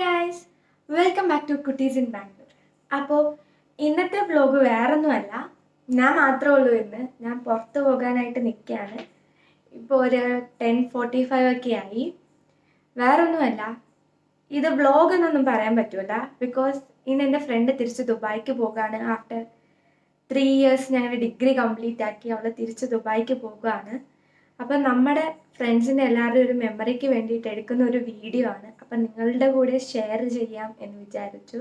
Guys, welcome back to Kuttees in Bangalore. അപ്പോൾ ഇന്നത്തെ vlog വേറൊന്നുമല്ല, ഞാൻ മാത്രമേ ഉള്ളൂ ഇന്ന്. ഞാൻ പുറത്ത് പോകാനായിട്ട് നിൽക്കുകയാണ്. ഇപ്പോൾ ഒരു 10:45 ഒക്കെ ആയി. വേറൊന്നുമല്ല, ഇത് വ്ലോഗ് എന്നൊന്നും പറയാൻ പറ്റില്ല. ബിക്കോസ് ഇന്ന് എൻ്റെ ഫ്രണ്ട് തിരിച്ച് ദുബായിക്ക് പോകുകയാണ്. ആഫ്റ്റർ 3 years ഞങ്ങളുടെ ഡിഗ്രി കംപ്ലീറ്റ് ആക്കി അവൾ തിരിച്ച് ദുബായിക്ക് പോകുകയാണ്. അപ്പം നമ്മുടെ ഫ്രണ്ട്സിൻ്റെ എല്ലാവരും ഒരു മെമ്മറിക്ക് വേണ്ടിയിട്ട് എടുക്കുന്ന ഒരു വീഡിയോ ആണ്. അപ്പം നിങ്ങളുടെ കൂടെ ഷെയർ ചെയ്യാം എന്ന് വിചാരിച്ചു.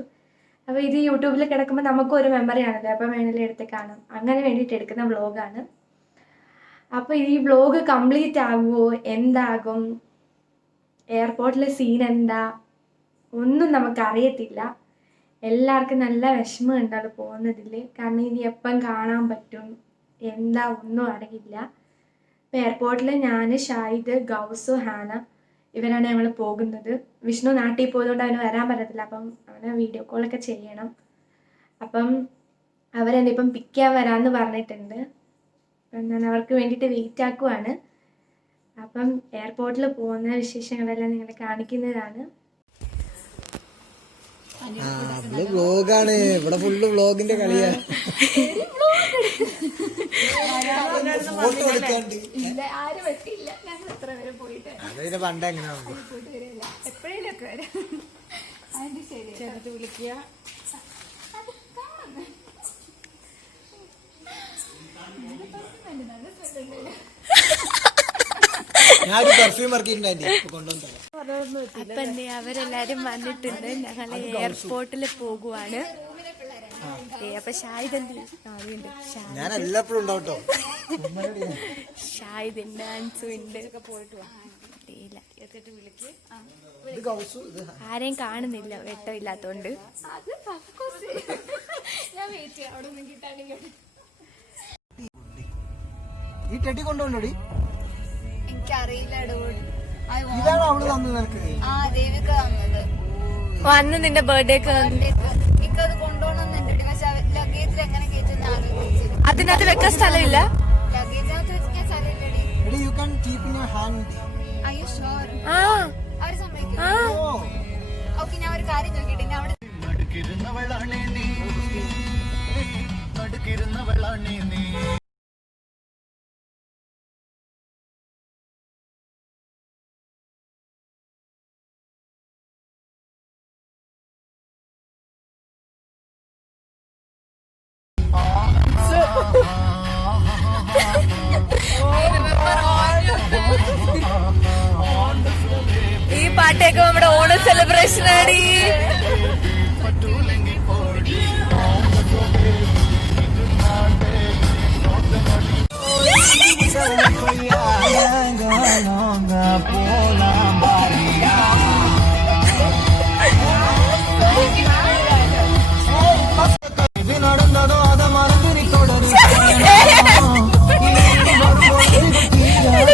അപ്പോൾ ഇത് യൂട്യൂബിൽ കിടക്കുമ്പോൾ നമുക്കൊരു മെമ്മറി ആണല്ലോ, അപ്പം വേണമെങ്കിലും എടുത്ത് കാണാം. അങ്ങനെ വേണ്ടിയിട്ട് എടുക്കുന്ന വ്ളോഗാണ്. അപ്പോൾ ഈ വ്ളോഗ് കംപ്ലീറ്റ് ആകുമോ, എന്താകും, എയർപോർട്ടിലെ സീൻ എന്താ, ഒന്നും നമുക്കറിയത്തില്ല. എല്ലാവർക്കും നല്ല വിഷമമുണ്ട് അത് പോകുന്നതിൽ. കാരണം ഇനി എപ്പം കാണാൻ പറ്റും എന്താ ഒന്നും അറിയില്ല. ഇപ്പോൾ എയർപോർട്ടിൽ ഞാൻ, ഷാഹിദ്, ഗൗസ്, ഹാന ഇവരാണ് ഞങ്ങൾ പോകുന്നത്. വിഷ്ണു നാട്ടിൽ പോയതുകൊണ്ട് അവന് വരാൻ പറ്റത്തില്ല. അപ്പം അവനെ വീഡിയോ കോളൊക്കെ ചെയ്യണം. അപ്പം അവരെന്നെ ഇപ്പം പിക്ക് ചെയ്യാൻ വരാമെന്ന് പറഞ്ഞിട്ടുണ്ട്. അപ്പം ഞാൻ അവർക്ക് വേണ്ടിയിട്ട് വെയിറ്റ് ആക്കുവാണ്. അപ്പം എയർപോർട്ടിൽ പോകുന്ന വിശേഷങ്ങളെല്ലാം നിങ്ങളെ കാണിക്കുന്നതാണ്. വ്ലോഗാണ് ഇവിടെ, ഫുള്ള് വ്ലോഗിന്റെ കളിയാ. അതിന് പണ്ട് എങ്ങനെയാണ് വിളിക്കുക. ഞാനൊരു പെർഫ്യൂം ഇറക്കിയിട്ടുണ്ടായിരുന്നു, കൊണ്ടുവന്നു. അപ്പൊ അവരെല്ലാരും വന്നിട്ടുണ്ട്. ഞങ്ങൾ എയർപോർട്ടിൽ പോകുവാണ്. അപ്പൊ ഷാഹിദ് ഞാൻ എല്ലാപ്പോഴും ഉണ്ടാവട്ടോ. ഷാഹിദ് ഉണ്ട്, അൻസു ഉണ്ട്. ആരെയും കാണുന്നില്ല, വെട്ടം ഇല്ലാത്തോണ്ട്. ഈ ടെട്ടി കൊണ്ടുപോണ്ടോടി, എനിക്കറിയില്ല. ഇതാണ് അവള് തന്നത് നിനക്ക്? ആ, ദേവിക തന്നത്. വന്ന് നിന്റെ ബർത്ത്ഡേക്ക് എനിക്കത് കൊണ്ടുപോകണമെന്നുണ്ട്. പക്ഷെ ലഗേജിൽ എങ്ങനെ കയറ്റുന്ന ആലോചിച്ചു. അതിനകത്ത് വെക്കാൻ സ്ഥലമില്ല. ലഗേജിനകത്ത് വെക്കാൻ സ്ഥലമില്ലടി. You can keep in your hand. Are you sure? അവര് സമ്മതിക്കും. ഓക്കെ, ഞാൻ ഒരു കാര്യം ചോദിക്കട്ടെ. ഞാൻ അവിടെ ഈ പാട്ടൊക്കെ നമ്മുടെ ഓണ സെലിബ്രേഷൻ ആണ്.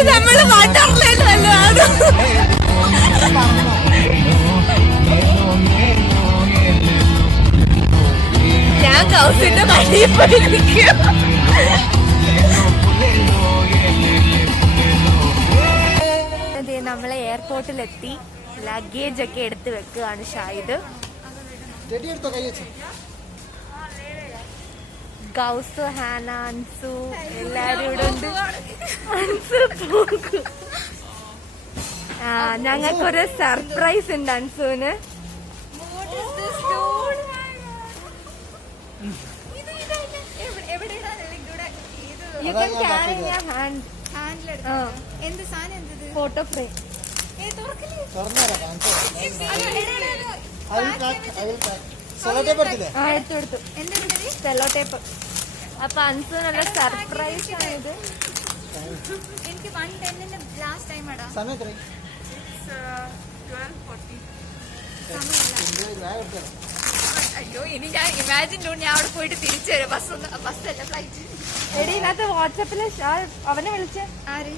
നമ്മള് പാട്ടറില്ലല്ലോ. ഞാൻ കൗസിന്റെ മടിയിൽ പോയിരിക്കും. നമ്മളെ എയർപോർട്ടിലെത്തി. ലഗേജ് ഒക്കെ എടുത്ത് വെക്കുകയാണ് ഷാഹിദ്. ഗൗസ്, ഹാന, അൻസു എല്ലാരും ഇവിടെ ഉണ്ട്. അൻസു പോകും. ഞങ്ങൾക്കൊരു സർപ്രൈസ് ഉണ്ട് അൻസുവിന്. ഫോട്ടോ ഫ്രെയിം എടുത്തു സെല്ലോ ടേപ്പ്. അപ്പൊ അൻസു നല്ല സർപ്രൈസ് ആണിത്. എനിക്ക് 110 ലാസ്റ്റ് ടൈം ആടാ. അയ്യോ, ഇനി ഞാൻ ഇമാജിൻ ഞാൻ അവിടെ പോയിട്ട് തിരിച്ചു വരും. ബസ്സല്ല, ഫ്ലൈറ്റ്. എടി, ഇതിനകത്ത് വാട്സാപ്പില് അവനെ വിളിച്ച ആരാ?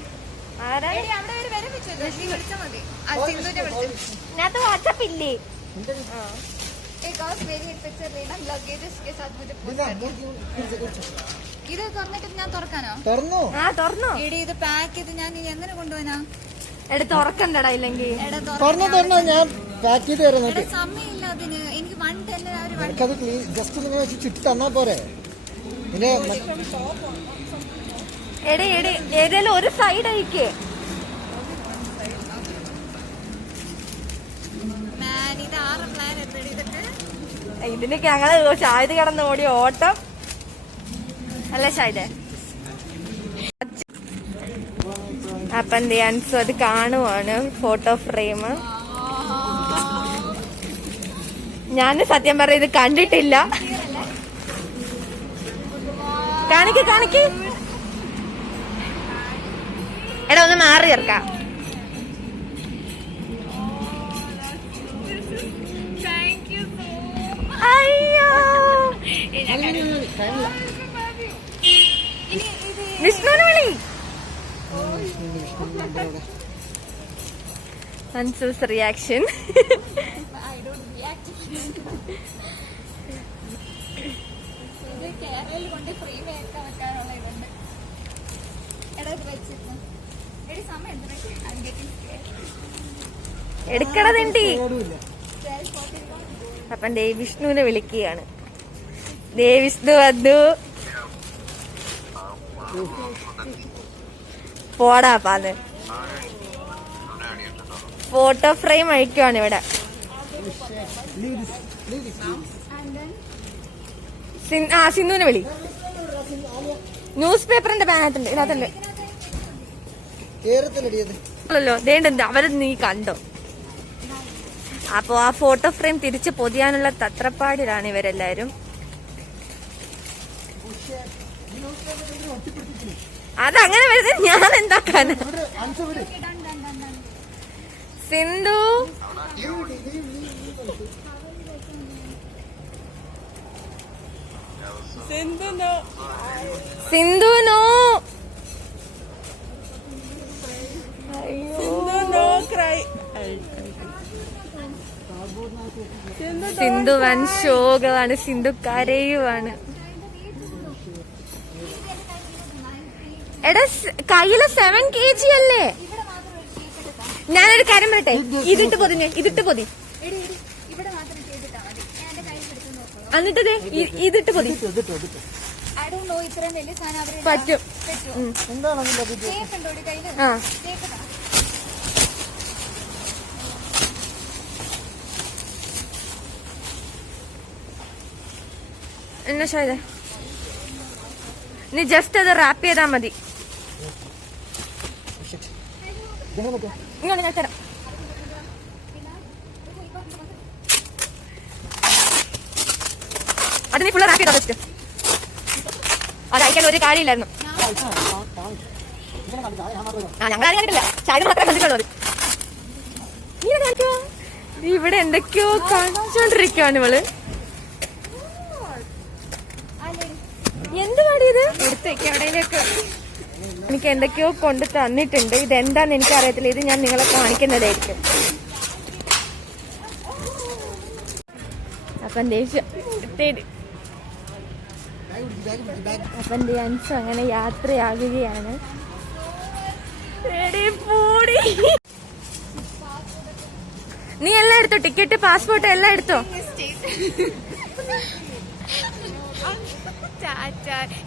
അവിടെ ഒരു വരെ വെച്ചല്ലോ, നീ വിളിച്ചാ മതി. സിന്ധുവിനെ വിളിച്ചു. ഇതിനകത്ത് വാട്സാപ്പ് ഇല്ലേ? एक और मेरी पिक्चर लेना लगेजेस के साथ मुझे ഇത് തുറന്നിട്ട് ഞാൻ തുറക്കാനോ? തുറന്നു. എടി, ഇത് പാക്ക് ചെയ്ത് ഞാൻ ഇനി എങ്ങനെ കൊണ്ടുപോകാനാ? എടുത്ത് തുറക്കണ്ടടാ, ഇല്ലെങ്കിൽ ഞാൻ പാക്ക് ചെയ്ത് തരാം എടാ നോക്ക്. സമയമില്ല അതിന്. എനിക്ക് 110 അവര് എനിക്കത് ജസ്റ്റ് നിങ്ങൾ വെച്ച് ചുറ്റി തന്നാ പോരെ. പിന്നെ എടേ ഏതെങ്കിലും ഒരു സൈഡ് അയക്കേ. ഇത് 6 പ്ലാൻ എന്തടി ഇതൊക്കെ. ഇതിനൊക്കെ ഞങ്ങള് ഷാഹിദ് കിടന്ന് ഓടിയ ഓട്ടം അല്ല ഷാഹിദേ. അപ്പൊ എന്ത് അൻസു അത് കാണുവാണ് ഫോട്ടോ ഫ്രെയിം. ഞാൻ സത്യം പറഞ്ഞ ഇത് കണ്ടിട്ടില്ല. കാണിക്ക് എടാ ഒന്ന് മാറി ചേർക്കാം. അയ്യോ വിഷ്ണുവിനെ വിളി. അൻസൂസ് റിയാക്ഷൻ. കേരളയിൽ കൊണ്ട് ഫ്രെയിം ആക്കാൻ വെക്കാനുള്ള ഇതുണ്ട്. എടാ ഇത് വെച്ചിരുന്നു. എടി സമയം എടുക്കണതിണ്ടി. അപ്പം ദേ വിഷ്ണുവിനെ വിളിക്കുകയാണ്. ദേ വിഷ്ണു വന്നു. പോടാ പാന്ന്. ഫോട്ടോ ഫ്രെയിം അയക്കുവാണ് ഇവിടെ. സിന്ധുവിനെ വിളി. ന്യൂസ് പേപ്പറിന്റെ ബാനകത്തുണ്ട്, ഇതിനകത്തുണ്ട്. അല്ലല്ലോ ദേണ്ടുണ്ട്. അവര് നീ കണ്ടോ? അപ്പൊ ആ ഫോട്ടോ ഫ്രെയിം തിരിച്ച് പൊതിയാനുള്ള തത്രപ്പാടിലാണ് ഇവരെല്ലാരും. അതങ്ങനെ വരുന്നത് ഞാൻ എന്താക്കാന്? സിന്ധു സിന്ധുനോ സിന്ധു വൻ ശോകമാണ്. സിന്ധു കരയുവാണ്. എടാ കയ്യില് 7 kg അല്ലേ? ഞാനൊരു കാര്യം പറയട്ടെ, ഇതിട്ട് പൊതി. ഇവിടെ മാത്രം ചെയ്തിട്ടാ മതി. ഞാൻ എന്റെ കയ്യിൽ എടുത്ത് നോക്കാം. എന്നിട്ട് ഇതിട്ട് പൊതി. I don't know ഇത്രയും വലിയ സാധനം അവര് പറ്റും. ടേപ്പ് ഉണ്ടോ കയ്യില്? ആ ടേപ്പ് ഇതാ. എന്നാ ഷാഹിദേ, നീ ജസ്റ്റ് അത് റാപ്പ് ചെയ്താ മതി. ഇങ്ങോട്ട് ഞാൻ തരാം. അത് നീ ഫുള്ള് റാപ്പ് ചെയ്താ ജസ്റ്റ്. അത് അയക്കാൻ ഒരു കാര്യമില്ലായിരുന്നു. ഞങ്ങളാരും കണ്ടിട്ടില്ല, ഷാഹിദ് മാത്രമേ കണ്ടിട്ടുള്ളൂ. അത് നീ കാണിക്കോ? ഇവിടെ എന്തൊക്കെയോ കാണിച്ചോണ്ടിരിക്കുവാണ് ഇവള്. എന്ത് പാടിയത്? എടുത്തേക്ക് എവിടെയൊക്കെ. എനിക്ക് എന്തൊക്കെയോ കൊണ്ട് തന്നിട്ടുണ്ട്. ഇതെന്താന്ന് എനിക്ക് അറിയത്തില്ല. ഇത് ഞാൻ നിങ്ങളെ കാണിക്കുന്നതായിരിക്കും. അപ്പം ദേഷ്യം. അപ്പം അൻസു അങ്ങനെ യാത്രയാകുകയാണ്. നീ എല്ലാം എടുത്തോ? ടിക്കറ്റ്, പാസ്പോർട്ട് എല്ലാം എടുത്തോ?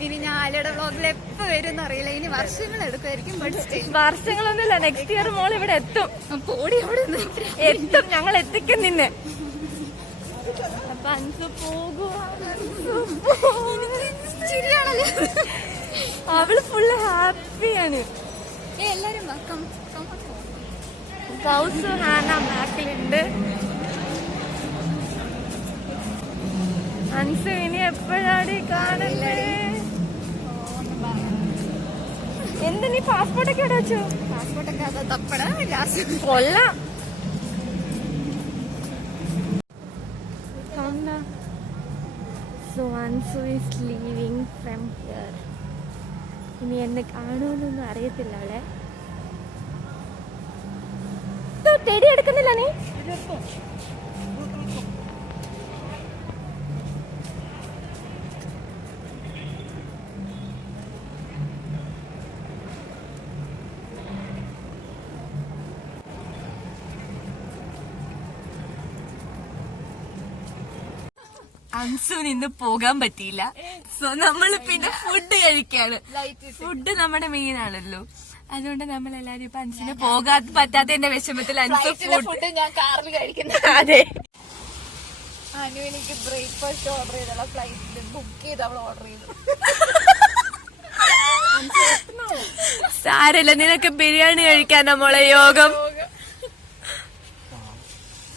ഇനി ഞാൻ ആലയുടെ വ്ളോഗിൽ എപ്പോ വരും അറിയില്ല. ഇനി വർഷങ്ങൾ എടുക്കുമായിരിക്കും. വർഷങ്ങളൊന്നുമില്ല, നെക്സ്റ്റ് ഇയർ മോൾ ഇവിടെ എത്തും. എത്തും, ഞങ്ങൾ എത്തിക്കും നിന്നെ. അപ്പൊ അൻസു അവള് ഫുള്ള് ഹാപ്പിയാണ്. എല്ലാരും കൗസു ഹാന ബാക്കിലുണ്ട്. അൻസു ഇനി എപ്പോഴാണ് കാണുന്നേ? എന്ത് നീ പാസ്പോർട്ടൊക്കെ ഇവിടെ വെച്ചു? പാസ്പോർട്ടൊക്കെ അത് തപ്പട കൊല്ലാം. So Ansu is leaving from here. ഇനി എന്നെ കാണുമെന്നൊന്നും അറിയത്തില്ല അവളെ. ടെടി എടുക്കുന്നില്ല നീ? അൻസുന് ഇന്ന് പോകാൻ പറ്റിയില്ല. സോ നമ്മള് പിന്നെ ഫുഡ് കഴിക്കാണ്. ഫുഡ് നമ്മുടെ മെയിൻ ആണല്ലോ. അതുകൊണ്ട് നമ്മളെല്ലാരും ഇപ്പൊ അൻസിന് പോകാൻ പറ്റാത്തതിന്റെ വിഷമത്തിൽ അൻസ് ഫുഡ് ഞാൻ കാറിൽ കഴിക്കുന്നത്. അതെ. അനു എനിക്ക് ബ്രേക്ക്ഫാസ്റ്റ് ഓർഡർ ചെയ്തുള്ള ഫ്ലൈറ്റിൽ ബുക്ക് ചെയ്ത് അവൾ ഓർഡർ ചെയ്തു. സാരല്ല, നിനക്ക് ബിരിയാണി കഴിക്കാൻ നമ്മളെ യോഗം.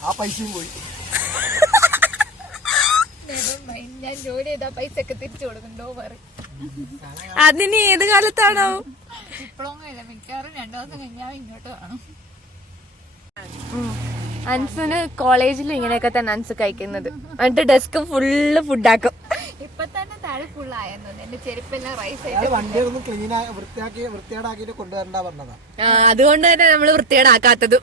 ആ പൈസയും പോയി. ഞാൻ ജോലി ചെയ്ത പൈസ ഒക്കെ തിരിച്ചു കൊടുക്കണ്ടോ പറയും. അതിന് ഏത് കാലത്താണോ? ഇപ്പോഴൊന്നും ഇല്ല, മിക്കവാറും 2 ദിവസം കഴിഞ്ഞാൽ ഇങ്ങോട്ട് കാണും. അൻസിന് കോളേജിൽ ഇങ്ങനെയൊക്കെ തന്നെ അൻസ് കഴിക്കുന്നത്. എന്നിട്ട് ഡെസ്ക് ഫുള്ള് ഫുഡാക്കും. ഇപ്പൊ തന്നെ താഴെ ഫുൾ ആയെന്നു. എന്റെ ചെരുപ്പെല്ലാം റൈസ് അയാൾ വണ്ടിയൊന്നും ക്ലീൻ വൃത്തിയാടാക്കിട്ട് കൊണ്ടുവരണ്ട പറഞ്ഞതാ. അതുകൊണ്ട് തന്നെ നമ്മള് വൃത്തികേടാക്കാത്തതും.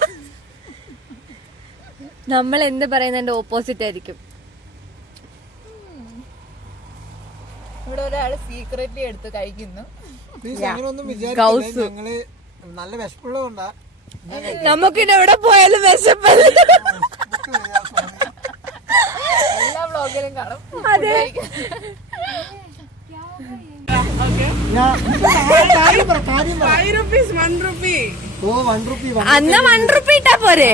നമ്മൾ എന്ത് പറയുന്നതിന്റെ ഓപ്പോസിറ്റ് ആയിരിക്കും. ഇവിടെ ഒരാള് സീക്രറ്റ്ലി എടുത്ത് കഴിക്കുന്നു. പ്ലീസ് അങ്ങനെയൊന്നും വിചാരിക്കില്ല. ഞങ്ങള് നല്ല വിശപ്പുള്ളതുകൊണ്ടാ. നമുക്കിവിടെ എവിടെ പോയാലും വിശപ്പല്ല. എല്ലാ വ്ളോഗിലും കാണും. അതെ. അന്ന് 1 rupee ഇട്ടാ പോരെ?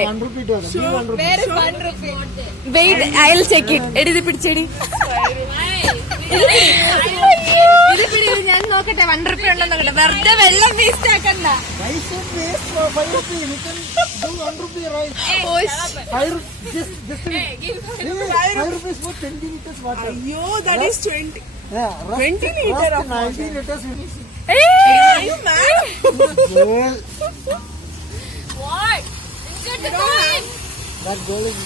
വെയിറ്റ്, അയൽ ചെക്ക് എടി പിടിച്ചെടി. ഇത് പിടി, ഞാൻ നോക്കട്ടെ 1 rupee ഉണ്ടോ നോക്കട്ടെ. വെറുതെ വെള്ളം വേസ്റ്റ് ആക്കണ്ട. Yo, that is 20. 20 liters of 90 liters. Are you mad? What? That girl is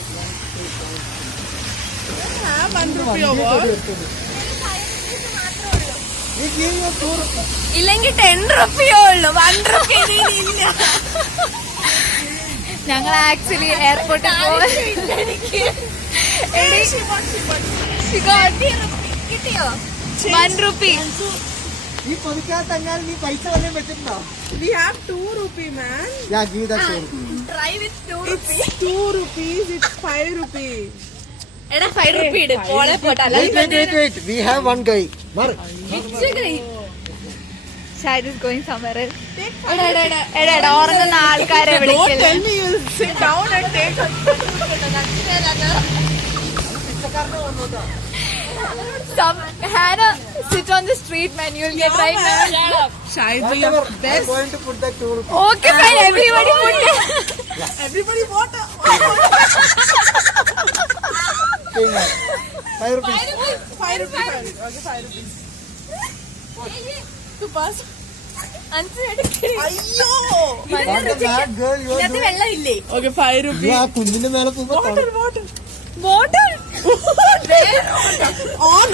Have 1 rupee or what? we give you 2 rupees. ഇല്ലെങ്കിൽ 10 rupee ഉള്ളു. 1 rupee ഇല്ല. ഞങ്ങൾ ആക്ച്വലി എയർപോർട്ടിൽ പോകാൻ കിട്ടിയോ 1 rupee. ഈ പൊതിക്കാത്ത തന്നാൽ നീ പൈസ വല്ലതും വെച്ചിട്ടുണ്ടോ? We have 2 rupee, man. Yeah, give that 2 rupees. Try with 2 It's 2 rupees. It's 5 rupees. എടാ 5 rupee it. പോളെ പോട്ടല്ല. Wait. We have one guy. Mar. Shahid is going somewhere else. എടാ ഉറങ്ങുന്ന ആൾക്കാരെ Don't വിളിക്കല്ലേ. tell me you'll sit down and take a Hannah, sit on the street, man. You'll get right now. Shahid, Whatever. I'm going to put that 2 rupees. Okay, fine. Everybody put it. everybody water. 5 rupees. 5 rupees. Okay, 5 rupees. To pass. അയ്യോ What the mad girl you are ഇതിനകത്ത് doing? വെള്ളം ഇല്ലേ? Okay, 5 rupees. ആ കുഞ്ഞിന്റെ മേലെ പോകുമ്പോ Water. Bottle On.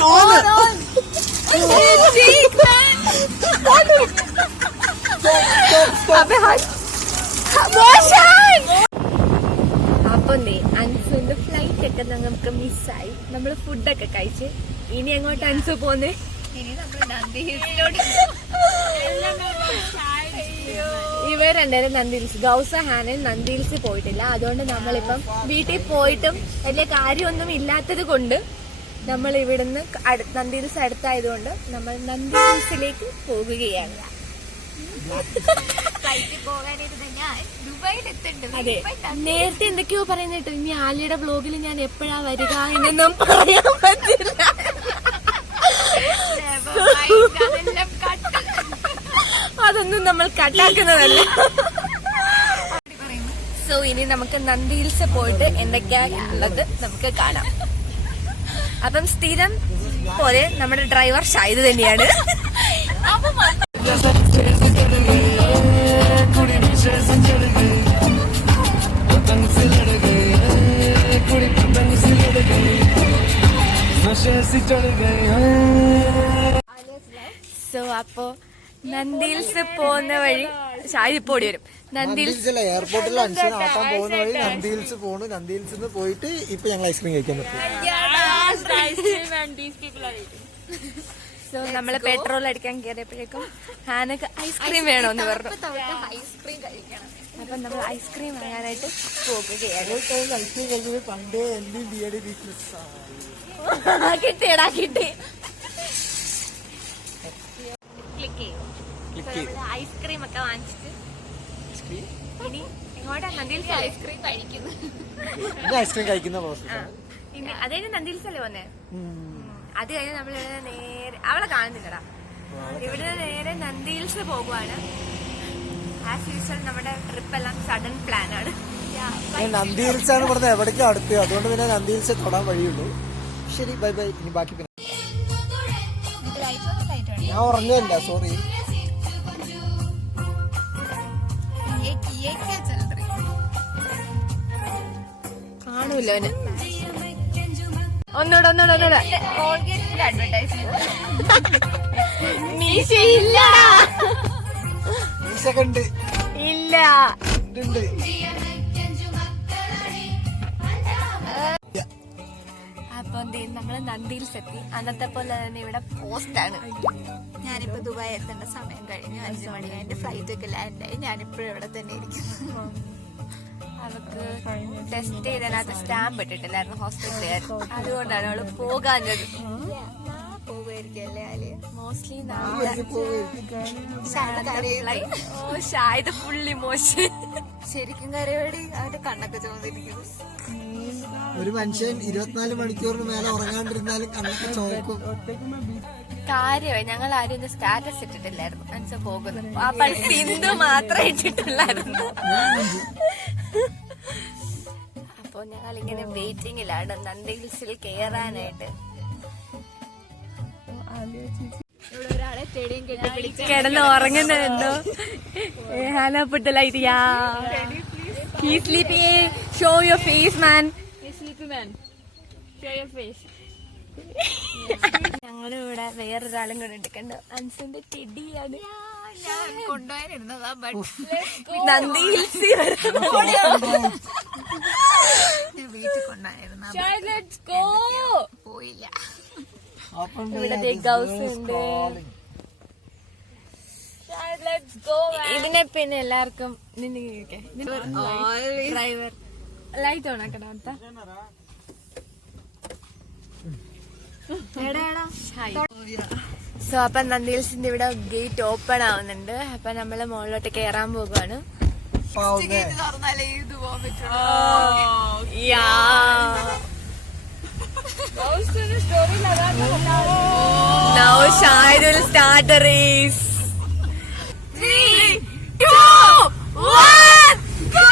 അപ്പൊ അൻസുന്റെ flight ഒക്കെ നമുക്ക് മിസ്സായി. നമ്മള് ഫുഡൊക്കെ കഴിച്ച് ഇനി എങ്ങോട്ട് അൻസു പോന്ന്? ഇനി നമ്മൾ നന്ദി ഹിൽസിലോട്ട്. ഇവർ രണ്ടുപേരും നന്ദി ഹിൽസ്, ഗൗസ ഹാനൻ നന്ദി ഹിൽസ് പോയിട്ടില്ല. അതുകൊണ്ട് നമ്മളിപ്പം വീട്ടിൽ പോയിട്ടും വലിയ കാര്യമൊന്നും ഇല്ലാത്തത് കൊണ്ട് നമ്മൾ ഇവിടുന്ന് നന്ദി ഹിൽസ് അടുത്തായതുകൊണ്ട് നമ്മൾ നന്ദി ഹിൽസിലേക്ക് പോകുകയാണ്. ഫ്ലൈറ്റിൽ പോകാനിരുന്ന ഞാൻ ദുബായിൽ എത്തുന്നുണ്ട്. അതെ, നേരത്തെ എന്തൊക്കെയോ പറയുന്നിട്ട് ഇനി ആലിയുടെ ബ്ലോഗിൽ ഞാൻ എപ്പോഴാ വരിക എന്നൊന്നും പറയാൻ പറ്റില്ല. അതെല്ലാം കട്ട്. അതൊന്നും നമ്മൾ കട്ടാക്കുന്നതല്ല. സോ ഇനി നമുക്ക് നന്ദി ഹിൽസ് പോയിട്ട് എന്തൊക്കെയാ ഉള്ളത് നമുക്ക് കാണാം. അപ്പം സ്ഥിരം പോലെ നമ്മുടെ ഡ്രൈവർ ഷാഹിദ് തന്നെയാണ്. സോ അപ്പോ നന്ദി ഹിൽസ് പോകുന്ന വഴി ഷാഹിദ് ഇപ്പൊ ഓടി വരും. നന്ദി ഹിൽസ് എയർപോർട്ടിൽ അൻഷൻ ആട്ടാൻ പോകുന്ന വഴി നന്ദി ഹിൽസ് പോണു. നന്ദി ഹിൽസിൽ പോയിട്ട് ഇപ്പൊ ഞങ്ങൾ ഐസ്ക്രീം കഴിക്കാൻ പറ്റും. സോ നമ്മള് പെട്രോൾ അടിക്കാൻ കയറിയപ്പോഴേക്കും ഹാനക്ക് ഐസ്ക്രീം വേണോന്ന് പറഞ്ഞു. ഐസ്ക്രീം കഴിക്കണം. അപ്പൊ നമ്മൾ ഐസ്ക്രീം വാങ്ങാനായിട്ട് പോകുകയാണ്. ഐസ്ക്രീം കഴിച്ചത് പണ്ടേ എന്റെയും ബിയുടെ വീക്ക്നെസ് കിട്ടിയടാ കിട്ടി. ക്ലിക്ക് ചെയ്യും. ഐസ്ക്രീം ഒക്കെ വാങ്ങിച്ചിട്ട് ഇനി എങ്ങോട്ടാ? നന്ദിൽസ് ഐസ്ക്രീം കഴിക്കുന്നു. ഐസ്ക്രീം കഴിക്കുന്ന ഇനി അത് കഴിഞ്ഞ് നന്ദിൽസ് അല്ലേ പോന്നെ? അത് കഴിഞ്ഞ് നമ്മളിവിടെ നേരെ അവളെ കാണുന്നില്ലടാ. ഇവിടെ നേരെ നന്ദിൽസ് പോകുവാണ്. ആസ് യൂഷ്വൽ നമ്മുടെ ട്രിപ്പ് എല്ലാം സഡൻ പ്ലാൻ ആണ്. നന്ദി ഹിൽസ് ആണ് പറഞ്ഞത് എവിടേക്കും അടുത്ത്, അതുകൊണ്ട് പിന്നെ നന്ദി ഹിൽസ് തൊടാൻ വഴിയുള്ളൂ. ശരി, ബൈ ബൈ. ഇനി ബാക്കി പിന്നെ ഞാൻ ഉറങ്ങില്ല, സോറി. കാണൂല്ലോ ഒന്നൂടെ കോൾഗേറ്റിന്റെ അഡ്വർടൈസ്മെന്റ്. മീശയില്ല സെക്കൻഡ് ഇല്ല. ഉണ്ട്. അപ്പൊ നമ്മള് നന്ദിയിൽസ് എത്തി. അന്നത്തെ പോലെ തന്നെ ഇവിടെ പോസ്റ്റാണ്. ഞാനിപ്പോ ദുബായ് എത്തേണ്ട സമയം കഴിഞ്ഞു. 5 മണി. എന്റെ ഫ്ലൈറ്റ് ഒക്കെ ലാൻഡായി. ഞാനിപ്പോഴും ഇവിടെ തന്നെ ഇരിക്കുന്നു. അവക്ക് ടെസ്റ്റ് ചെയ്തതിനകത്ത് സ്റ്റാമ്പ് ഇട്ടിട്ടില്ലായിരുന്നു ഹോസ്പിറ്റലുകാർ. അതുകൊണ്ടാണ് അവള് പോകാഞ്ഞത്. പോവുകയായിരിക്കല്ലേ ആല്? മോസ്റ്റ്ലി ഷായത് ഫുള്ളി മോശം. ശരിക്കും കരയോടി അവന്റെ കണ്ണൊക്കെ ചോദിരിക്കുന്നു. ഒരു മനുഷ്യൻ 24 മണിക്കൂറിന് മേലെ ഉറങ്ങാണ്ടിരുന്നാലും കണ്ണൊക്കെ ചോക്കും. കാര്യമായി ഞങ്ങൾ ആരും ഒന്ന് സ്റ്റാറ്റസ് ഇട്ടിട്ടില്ലായിരുന്നു. മനസ്സ് പോകുന്നു. അപ്പൊ സിന്ധു മാത്രമേ ഇട്ടിട്ടുള്ളായിരുന്നു. അപ്പൊ ഞങ്ങൾ ഇങ്ങനെ വെയിറ്റിംഗിലാണ് നന്ദി ഹിൽസിൽ കയറാനായിട്ട്. ഇവിടെ ഒരാളെ സ്റ്റേഡിയം കെട്ടിപ്പിടിച്ച് കിടന്ന് ഉറങ്ങുന്നുണ്ടോ? Hello put light. Yeah he sleeping. Show your face man. ഞങ്ങളിവിടെ വേറൊരാളും കൂടെ എടുക്കണ്ട. അൻസിന്റെ ചെടിയാണ് ഞാൻ കൊണ്ടുപോകാനിരുന്നതാ. നന്ദി ഹിൽസ് വീട്ടിൽ കൊണ്ടുപോയിരുന്ന പോയില്ല. ഇവിടെ ഗൗസ് ഉണ്ട്. ഇതിനെ പിന്നെ എല്ലാവർക്കും ഡ്രൈവർ ലൈറ്റ് ഓൺ ആക്കണ. സോ അപ്പൊ നന്ദി ഹിൽസിന്റെ ഇവിടെ ഗേറ്റ് ഓപ്പൺ ആവുന്നുണ്ട്. അപ്പൊ നമ്മള് മുകളിലോട്ട് കയറാൻ പോകുവാണ്. തുറന്നാലേ ഇത് പോകാൻ പറ്റുള്ളൂ. Now Shahid will start the race. 3, 2, 1, go!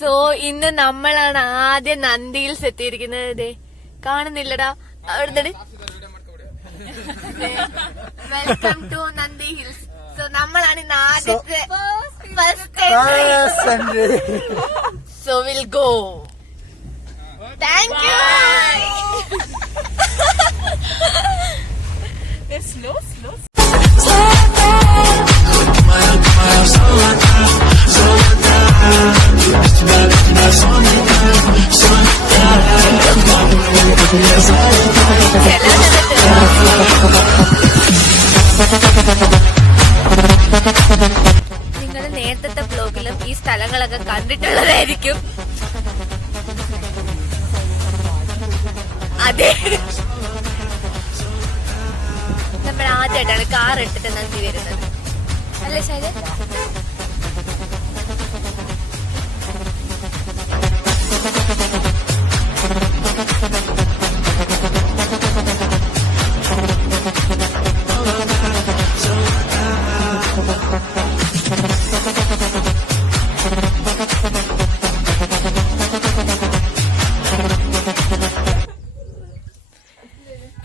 So ഇന്ന് നമ്മളാണ് ആദ്യം നന്ദി ഹിൽസ് എത്തിയിരിക്കുന്നത്. കാണുന്നില്ലടാ അവിടുന്ന്. വെൽക്കം ടു നന്ദി ഹിൽസ്. സോ നമ്മളാണ് ഇന്ന് ആദ്യത്തെ so will go. Thank you. Slow. നിങ്ങൾ നേരത്തെ ബ്ലോഗിലും ഈ സ്ഥലങ്ങളൊക്കെ കണ്ടിട്ടുള്ളതായിരിക്കും. അതെ ആദ്യമായിട്ടാണ് കാർ എടുത്തിട്ട് നന്ദി വരുന്നത് അല്ലേ ശരി.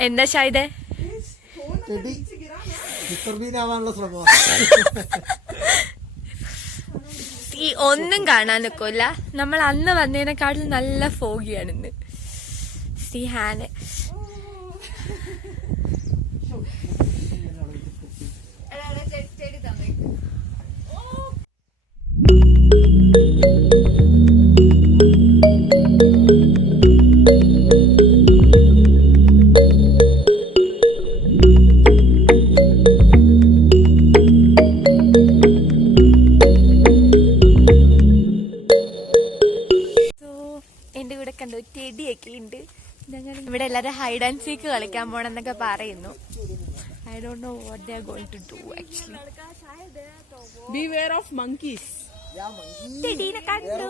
എന്താ ഷായിദേ ടെഡി മിസ്റ്റർ ബീൻ ആവാനുള്ള ശ്രമം. ഈ ഒന്നും കാണാൻ നിൽക്കില്ല. നമ്മൾ അന്ന് വന്നതിനെക്കാട്ടിൽ നല്ല ഫോഗിയാണിന്ന്. സി ഹാന് എന്റെ കൂടെ കണ്ടു ടെഡിയൊക്കെ ഉണ്ട്. ഞങ്ങൾ ഇവിടെ എല്ലാരും ഹൈഡ് ആൻഡ് സീക്ക് കളിക്കാൻ പോണെന്നൊക്കെ പറയുന്നു. I don't know what they are going to do actually. Beware of monkeys. ടെഡിനെ കണ്ടു.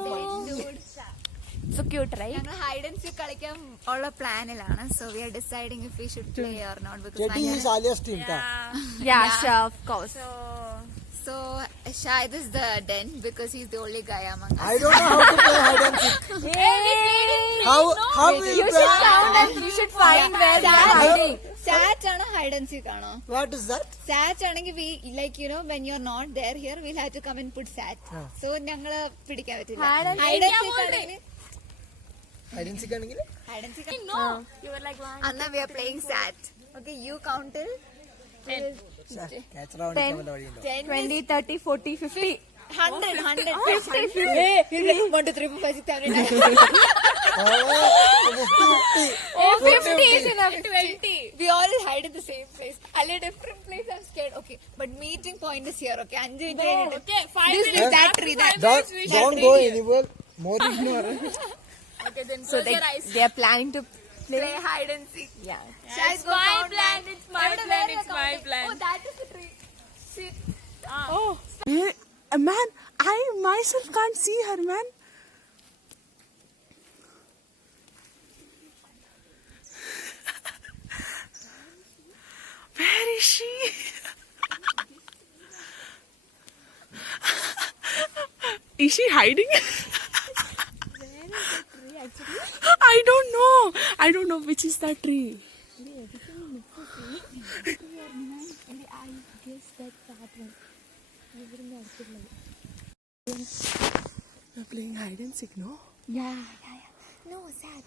So cute right. ഞങ്ങൾ ഹൈഡ് ആൻഡ് സീക്ക് കളിക്കാൻ ഉള്ള പ്ലാനിലാണ്. So we are deciding if we should play or not Teddy is Alia's team. Yeah sure of course. So Shahid is the den because he's the only guy among us. I don't know how to play hide and seek. How will you play? You should find where they are hiding. Sat ആണ് hide and seek ആണോ? What is that? Sat ആണെങ്കിൽ we like you know when you're not there here we'll have to come and put sat. So ഞങ്ങള് പിടിക്കാൻ പറ്റില്ല. Hide and seek ആണെങ്കിൽ Hide and seek ആണെങ്കിൽ hide and seek. No. You were like one. Anna we are playing sat. Okay, you count till 10 20, 30, 40, 50. 100. 50. 50. 1, 2, 3, 4, 5, 6, 7, 8, 9. 50 is enough. 20. We all hide in the same place. I'll a different place. I'm scared. Okay, but meeting point is here. Okay, 5 minutes. Okay, 5 minutes. This, that tree. That. Don't go anywhere. More ignore. Okay, then So they are planning to play hide and seek. yeah. It's my plan. It's my plan. It's my plan. Oh, that is the tree. Sit. Oh, man, I myself can't see her, man. Where is she? Is she hiding? I don't know. I don't know which is that tree. We're playing hide and seek, no? Yeah. No, sad.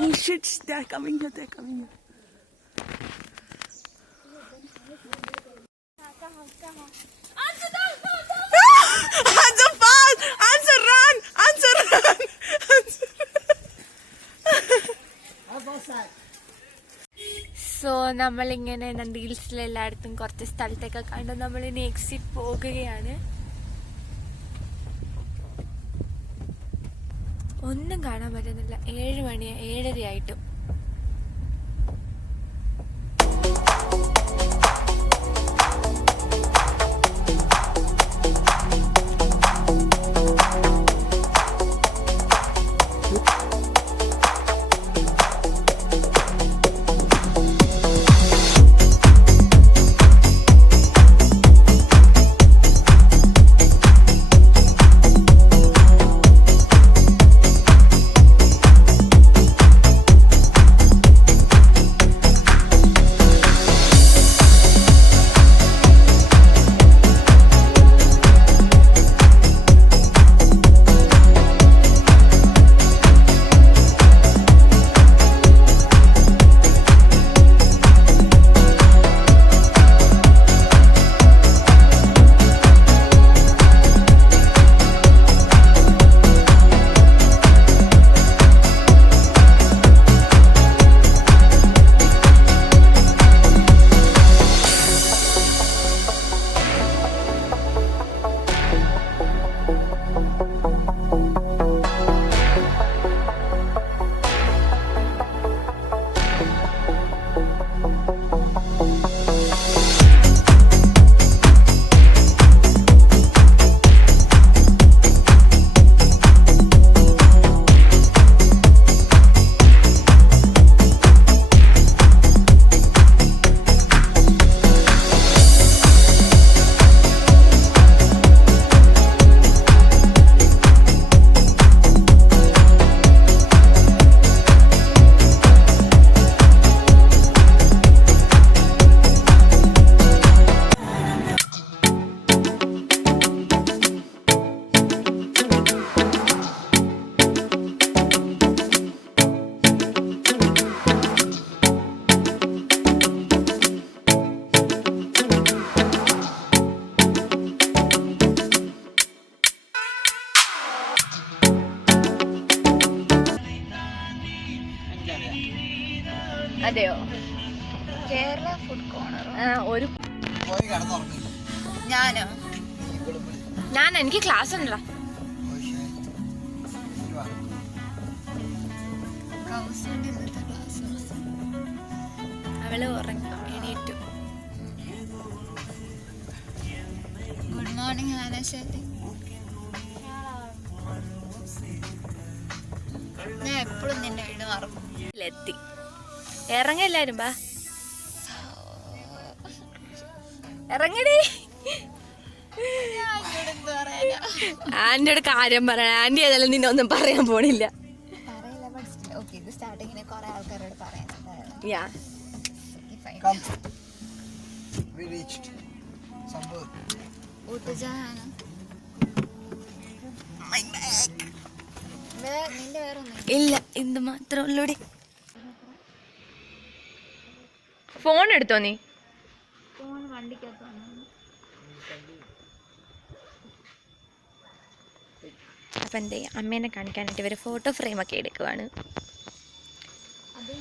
Oh shit, they're coming here, they're coming here. Answer fast! Answer run! Answer run! So നമ്മളിങ്ങനെ നന്ദി ഹിൽസിൽ എല്ലായിടത്തും കുറച്ച് സ്ഥലത്തൊക്കെ കണ്ട് നമ്മളിനി exit പോകുകയാണ്. ഒന്നും കാണാൻ പറ്റുന്നില്ല. 7 മണി 7:30 ആയിട്ടും. അതെയോ? Kerala food corner. ഒരു പോയി കിടന്നുറങ്ങി. ഞാനോ? എനിക്ക് ക്ലാസ് ഉണ്ടല്ലോ. കൗസിന്റെ ഇന്നത്തെ ക്ലാസ്. അവള് ഉറങ്ങി എണീറ്റു. ഗുഡ് മോർണിംഗ് ആനശാലി. ഞാൻ എപ്പോഴും നിന്റെ വീട് മറക്കും. എത്തി ഇറങ്ങല്ലാരും ബാ ഇറങ്ങടി. എന്ത് പറയാനാ? ആന്റിയോട് കാര്യം പറയാൻ. ആന്റി ഏതായാലും നിന്നെ ഒന്നും പറയാൻ പോണില്ല. പറയില്ല. ബട്ട് ഓക്കെ, ഇത് സ്റ്റാർട്ടിങ്ങിന് കുറെ ആൾക്കാരോട് പറയാനുണ്ടായിരുന്നു. യാ Come. We reached. Sambur. ഊട്ടുജാണ്. നിന്റെ വേറെ ഒന്നും ഇല്ല, ഇത് മാത്രം ഉള്ളൂടി. ഫോൺ എടുത്തോ നീ? ഫോൺ വണ്ടിക്കകത്ത് വന്നു. അപ്പൊ എന്തേ അമ്മേനെ കാണിക്കാനായിട്ട് ഇവര് ഫോട്ടോ ഫ്രെയിം ഒക്കെ എടുക്കുവാണ്. അത്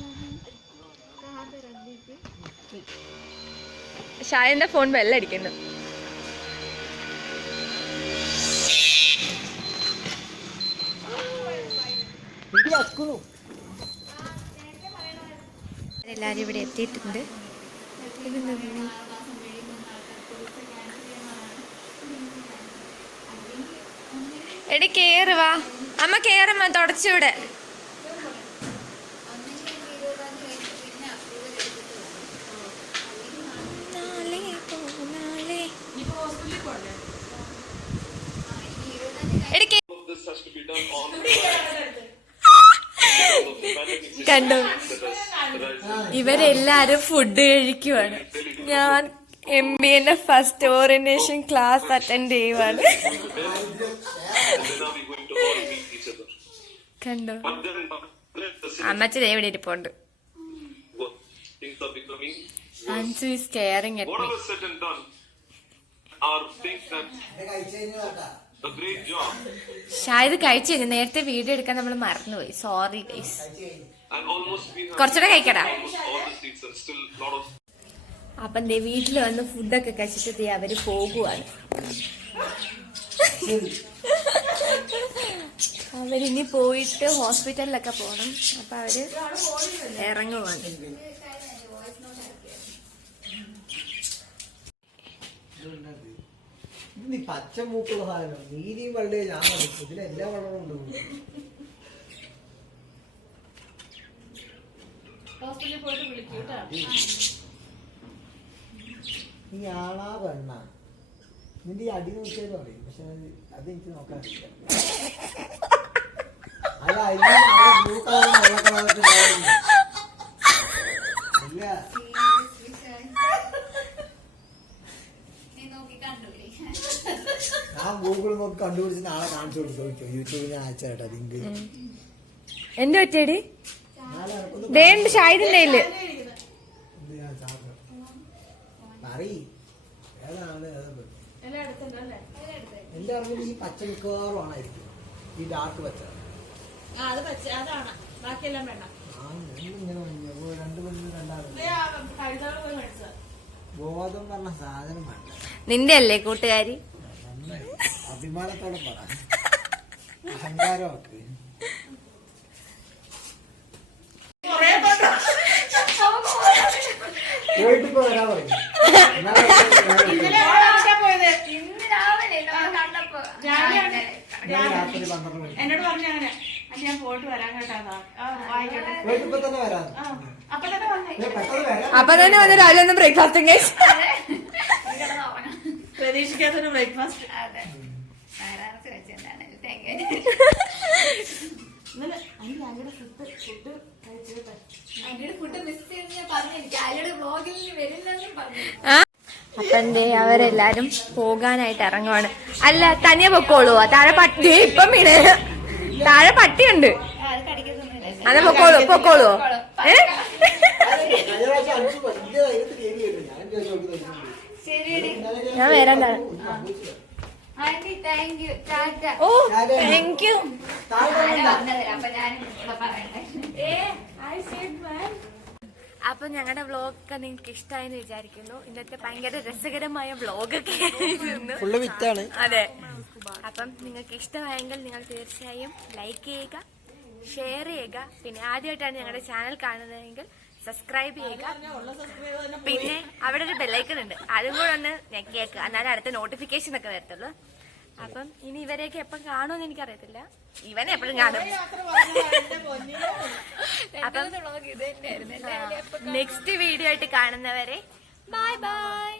കാത് റദ്ദിക്ക്. ഷായന്റെ ഫോൺ ബെല്ലടിക്കുന്നു. എല്ലാരും ഇവിടെ എത്തിയിട്ടുണ്ട്. എടി കേറുവാ അമ്മ, കേറുമ്മ തുടച്ചുവിടെ. കണ്ടോ, ഇവരെല്ലാരും ഫുഡ് കഴിക്കുവാണ്. ഞാൻ MBA first orientation class attend ചെയ്യുവാണ്. കണ്ടോ, അമ്മച്ചി എവിടെ ഇരിപ്പുണ്ട്. Ansu is caring at me. ഷായത് കഴിച്ചു കഴിഞ്ഞു. നേരത്തെ വീഡിയോ എടുക്കാൻ നമ്മൾ മറന്നുപോയി. Sorry guys. കുറച്ചുകൂടെ കഴിക്കടാ. അപ്പം ദേ വീട്ടിൽ വന്ന് ഫുഡൊക്കെ കഴിച്ചിട്ട് അവര് പോകുവാണ്. അവരിനി പോയിട്ട് ഹോസ്പിറ്റലിലൊക്കെ പോകണം. അപ്പൊ അവര് ഇറങ്ങുവാണ്. നീ പച്ച മൂക്കുള്ള സാധനം നീരിയും വെള്ളയെ ഞാൻ കളിക്കും. ഇതിലെല്ലാ വെള്ളവും ഉണ്ട്. നീ ആണാ പെണ്ണ നിന്റെ ഈ അടി നോക്കിയത് പറയും. പക്ഷെ അതെനിക്ക് നോക്കാറില്ല. അല്ല മൂക്കാവും വെള്ളക്കളാവൊക്കെ ഇല്ല. ഞാൻ ഗൂഗിൾ നോക്കി കണ്ടുപിടിച്ച് നാളെ കാണിച്ചു കൊടുത്തു. യൂട്യൂബിൽ ഞാൻ അയച്ചേട്ടാ ലിങ്ക്. എന്റെ ഒറ്റയടി ഷായതിന്റെ കയ്യില്. എന്റെ അറിവിൽ ഈ പച്ച മിക്കവാറും ആണായിരിക്കും. ഈ ഡാർക്ക് പച്ച. ബോധം പറഞ്ഞ സാധനം വേണ്ട. നിന്റെ അല്ലേ കൂട്ടുകാരി? അഭിമാനത്തോടെ പറ. അഹങ്കാരമൊക്കെ പോയിട്ടിപ്പോ വരാ പറയും. രാത്രി 12 മണി എന്നോട് പറഞ്ഞു അങ്ങനെ. ഞാൻ പോയിട്ട് വരാൻ കേട്ടാ. പോയിട്ടിപ്പോ തന്നെ വരാം. പെട്ടെന്ന് വരാം. അപ്പൊ തന്നെ വന്ന് രാവിലെ ഒന്ന് ബ്രേക്ക്ഫാസ്റ്റ് കഴിച്ചു. പ്രതീക്ഷിക്കാത്തൊരു ബ്രേക്ക്ഫാസ്റ്റ്. അപ്പൊ എന്തേ അവരെല്ലാരും പോകാനായിട്ട് ഇറങ്ങുവാണ്. അല്ല തനിയെ പൊക്കോളുവോ? താഴെ പട്ടി ഇപ്പം വീണ്. താഴെ പട്ടിയുണ്ട്. അതെ പൊക്കോളുവോ? ഞാൻ വരാൻ താഴെ. ഓ താങ്ക് യു. അപ്പൊ ഞങ്ങളുടെ വ്ളോഗൊക്കെ നിങ്ങൾക്ക് ഇഷ്ടമായെന്ന് വിചാരിക്കുന്നു. ഇന്നത്തെ ഭയങ്കര രസകരമായ വ്ളോഗൊക്കെ ആയിരുന്നു. ഫുള്ള് വിറ്റാണ്. അതെ. അപ്പം നിങ്ങൾക്ക് ഇഷ്ടമായെങ്കിൽ നിങ്ങൾ തീർച്ചയായും ലൈക്ക് ചെയ്യുക, ഷെയർ ചെയ്യുക. പിന്നെ ആദ്യമായിട്ടാണ് ഞങ്ങളുടെ ചാനൽ കാണുന്നതെങ്കിൽ സബ്സ്ക്രൈബ് ചെയ്യുക. പിന്നെ അവിടെ ഒരു ബെല്ലൈക്കൺ ഉണ്ട്, അതും കൂടെ ഒന്ന് ഞെക്കിയേക്കുക, എന്നാലും അടുത്ത നോട്ടിഫിക്കേഷൻ ഒക്കെ വരത്തുള്ളൂ. അപ്പം ഇനി ഇവരെയൊക്കെ എപ്പം കാണുമെന്ന് എനിക്കറിയത്തില്ല. ഇവനെ എപ്പോഴും കാണും. അപ്പം ഇത് തന്നെയായിരുന്നു. നെക്സ്റ്റ് വീഡിയോ ആയിട്ട് കാണുന്നവരെ ബൈ ബൈ.